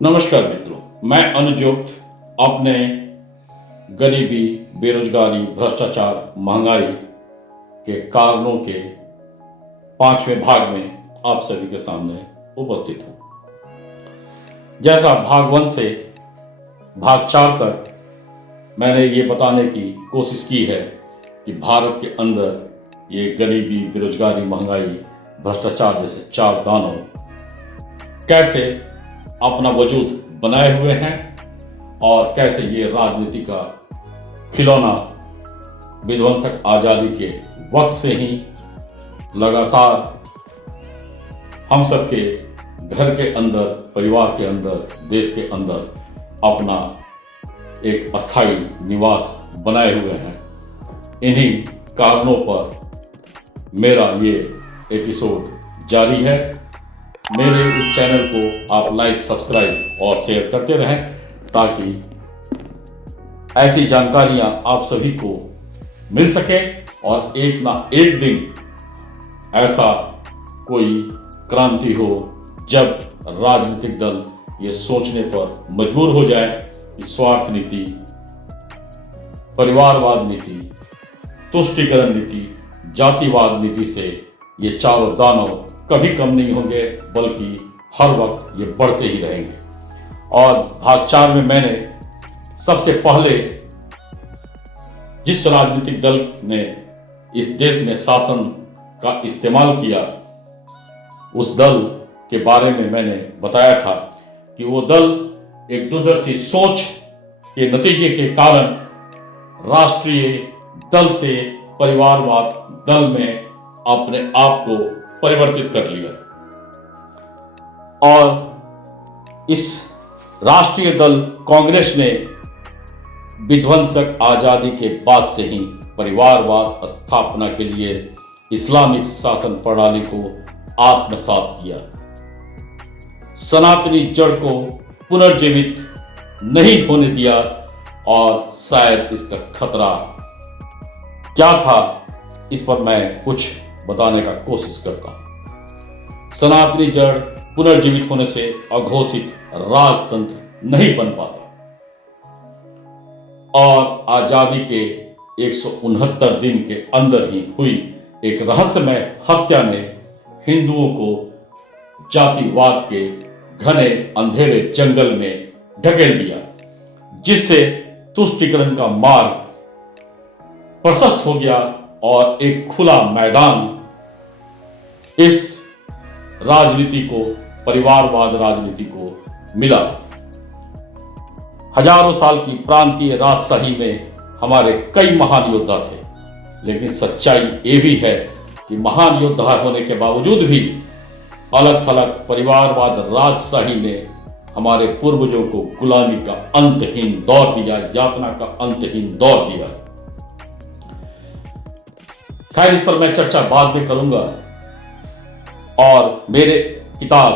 नमस्कार मित्रों, मैं अनुज अपने गरीबी, बेरोजगारी, भ्रष्टाचार, महंगाई के कारणों के 5वें भाग में आप सभी के सामने उपस्थित हूं। जैसा भाग 1 से भाग 4 तक मैंने ये बताने की कोशिश की है कि भारत के अंदर ये गरीबी, बेरोजगारी, महंगाई, भ्रष्टाचार जैसे 4 दानव कैसे अपना वजूद बनाए हुए हैं और कैसे ये राजनीति का खिलौना विध्वंसक आज़ादी के वक्त से ही लगातार हम सबके घर के अंदर, परिवार के अंदर, देश के अंदर अपना एक अस्थायी निवास बनाए हुए हैं। इन्हीं कारणों पर मेरा ये एपिसोड जारी है। मेरे इस चैनल को आप लाइक, सब्सक्राइब और शेयर करते रहें ताकि ऐसी जानकारियां आप सभी को मिल सके और एक ना एक दिन ऐसा कोई क्रांति हो जब राजनीतिक दल ये सोचने पर मजबूर हो जाए कि स्वार्थ नीति, परिवारवाद नीति, तुष्टीकरण नीति, जातिवाद नीति से ये चारों दानव कभी कम नहीं होंगे, बल्कि हर वक्त ये बढ़ते ही रहेंगे। और भाग 4 में मैंने सबसे पहले जिस राजनीतिक दल ने इस देश में शासन का इस्तेमाल किया, उस दल के बारे में मैंने बताया था कि वो दल एक दूरदर्शी सोच के नतीजे के कारण राष्ट्रीय दल से परिवारवाद दल में अपने आप को परिवर्तित कर लिया। और इस राष्ट्रीय दल कांग्रेस ने विध्वंसक आजादी के बाद से ही परिवारवाद स्थापना के लिए इस्लामिक शासन प्रणाली को आत्मसात किया। सनातनी जड़ को पुनर्जीवित नहीं होने दिया और शायद इसका खतरा क्या था, इस पर मैं कुछ बताने का कोशिश करता हूं। सनातनी जड़ पुनर्जीवित होने से अघोषित राजतंत्र नहीं बन पाता और आजादी के 169 दिन के अंदर ही हुई एक रहस्यमय हत्या ने हिंदुओं को जातिवाद के घने अंधेरे जंगल में ढकेल दिया, जिससे तुष्टीकरण का मार्ग प्रशस्त हो गया और एक खुला मैदान इस राजनीति को, परिवारवाद राजनीति को मिला। हजारों साल की प्रांतीय राजशाही में हमारे कई महान योद्धा थे, लेकिन सच्चाई ये भी है कि महान योद्धा होने के बावजूद भी अलग थलग परिवारवाद राजशाही ने हमारे पूर्वजों को गुलामी का अंतहीन दौर दिया, यातना का अंतहीन दौर दिया। खैर, इस पर मैं चर्चा बाद में करूंगा। और मेरे किताब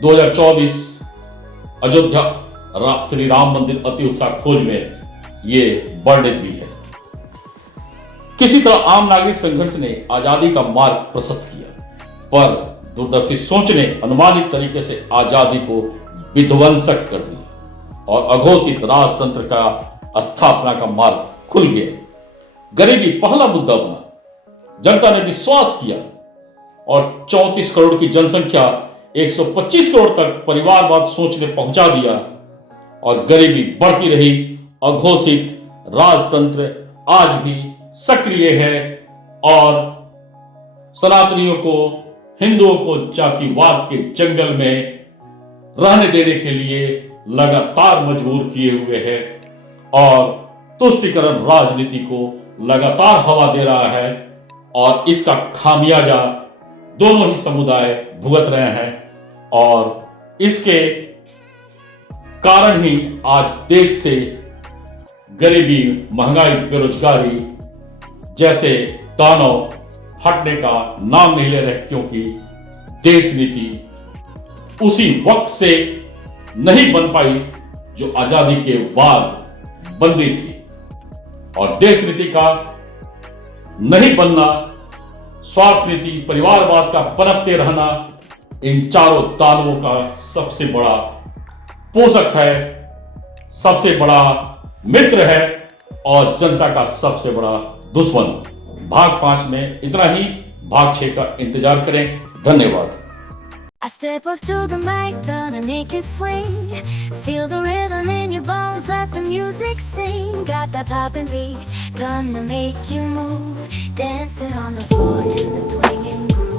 2024 अयोध्या श्री राम मंदिर अति उत्साह खोज में ये वर्णित भी है। किसी तरह आम नागरिक संघर्ष ने आजादी का मार्ग प्रशस्त किया, पर दूरदर्शी सोच ने अनुमानित तरीके से आजादी को विध्वंसक कर दिया और अघोषित राजतंत्र का स्थापना का मार्ग खुल गया। गरीबी पहला मुद्दा बना। जनता ने विश्वास किया और 34 करोड़ की जनसंख्या 125 करोड़ तक परिवारवाद सोच ने पहुंचा दिया और गरीबी बढ़ती रही। अघोषित राजतंत्र आज भी सक्रिय है और सनातनियों को, हिंदुओं को जातिवाद के जंगल में रहने देने के लिए लगातार मजबूर किए हुए है और तुष्टीकरण राजनीति को लगातार हवा दे रहा है और इसका खामियाजा दोनों ही समुदाय भुगत रहे हैं। और इसके कारण ही आज देश से गरीबी, महंगाई, बेरोजगारी जैसे दानव हटने का नाम नहीं ले रहे, क्योंकि देश नीति उसी वक्त से नहीं बन पाई जो आजादी के बाद बननी थी। और देश नीति का नहीं बनना, स्वार्थ नीति, परिवारवाद का पनपते रहना इन चारों दानवों का सबसे बड़ा पोषक है, सबसे बड़ा मित्र है और जनता का सबसे बड़ा दुश्मन। भाग 5 में इतना ही, भाग 6 का इंतजार करें। धन्यवाद। I step up to the mic, gonna make it swing. Feel the rhythm in your bones, let the music sing. Got that poppin' beat, gonna make you move. Dancing on the floor in the swinging groove.